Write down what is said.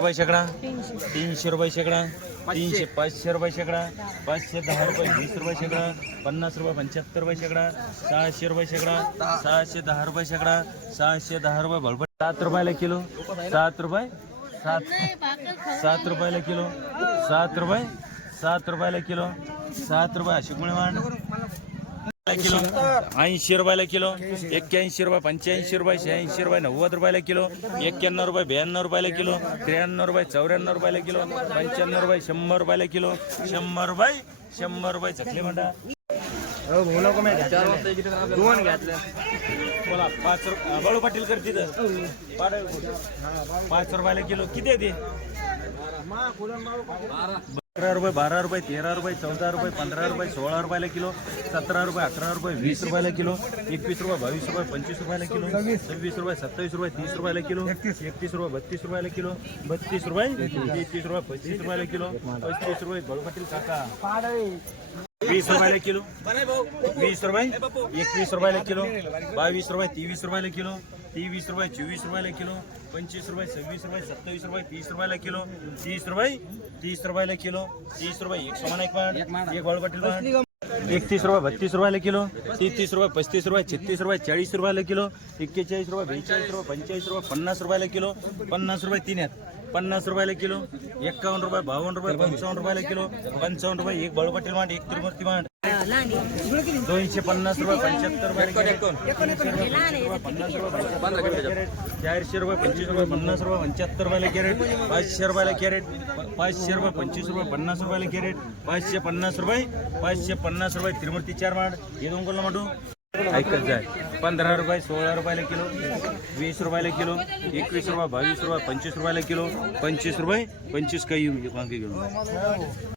रुपये शेकडा? तीनशे. रुपये शेकडा? तीनशे पाचशे रुपये शेकडा? पाचशे दहा रुपये वीस रुपये शेकडा? पन्नास रुपये पंच्याहत्तर रुपये शेकडा? सहाशे रुपये शेकडा? सहाशे दहा रुपये शेकडा? सहाशे दहा रुपये बरोबर सात रुपयाला किलो? सात रुपये? सात. सात रुपयाला किलो? सात रुपये? सात रुपयाला किलो? सात रुपये अशोक वाण किलो ऐंशी रुपयाला किलो. एक्क्याऐंशी रुपये पंच्याऐंशी रुपये शहाऐंशी रुपये नव्वद रुपयाला किलो. एक्क्याण्णव रुपये ब्याण्णव रुपयाला किलो. त्र्याण्णव रुपये चौऱ्याण्णव रुपयाला किलो. पंच्याण्णव रुपये शंभर रुपयाला किलो. शंभर रुपये शंभर रुपये. चकले म्हणता बोला पाच रुपये बाळू पाटील कर तिथं पाच रुपयाला किलो. किती आहे ते? अकरा रुपये बारा रुपये तेरा रुपये चौदा रुपये पंधरा रुपये सोळा रुपयाला किलो सतरा रुपये अठरा रुपये वीस रुपयाला किलो एकवीस रुपये बावीस रुपये पंचवीस रुपयाला किलो सव्वीस रुपये सत्तावीस रुपये तीस रुपयाला किलो एकतीस रुपये बत्तीस रुपयाला किलो बत्तीस रुपये तेहतीस रुपये पस्तीस रुपयाला किलो पस्तीस रुपये बळपाटील काका. वीस रुपयाला किलो. वीस रुपये? एकवीस रुपयाला किलो. बावीस रुपये तेवीस रुपयाला किलो. तेवीस रुपये चोवीस रुपयाला किलो. पंचवीस रुपये सव्वीस रुपये सत्तावीस रुपये तीस रुपयाला किलो. तीस रुपये तीस रुपयाला किलो. तीस रुपये एक समान एक पान एक बळपाटील पान एकतीस रुपये बत्तीस रुपयाला किलो. तीस रुपये पस्तीस रुपये छत्तीस रुपये चाळीस रुपयाला किलो. एक्केचाळीस रुपये बेचाळीस रुपये पंचेचाळीस रुपये पन्नास रुपयाला किलो. पन्नास रुपये तीन आहेत. पन्नास रुपयाला किलो एक्कावन्न रुपये बावन्न रुपये पंचावन्न रुपयाला किलो पंचावन्न रुपये एक बळपाटील मांड एक त्रिमूर्ती मांड. दोनशे पन्नास रुपये पंच्याहत्तर रुपये रुपये पंचवीस रुपये पन्नास रुपये चारशे रुपये पंचवीस रुपये पन्नास रुपये पंच्याहत्तर रुपयाला कॅरेट. पाचशे रुपयाला कॅरेट पाचशे रुपये पंचवीस रुपये पन्नास रुपयाला कॅरेट. पाचशे पन्नास रुपये पाचशे पन्नास रुपये त्रिमूर्ती चार माठ हे दोन कोणला मांडू? ऐकत जाय पंधरा रुपये सोळा रुपयाला किलो वीस रुपयाला किलो एकवीस रुपये बावीस रुपये पंचवीस रुपयाला किलो पंचवीस रुपये पंचवीस काही येऊन घे, वांगे घेऊन.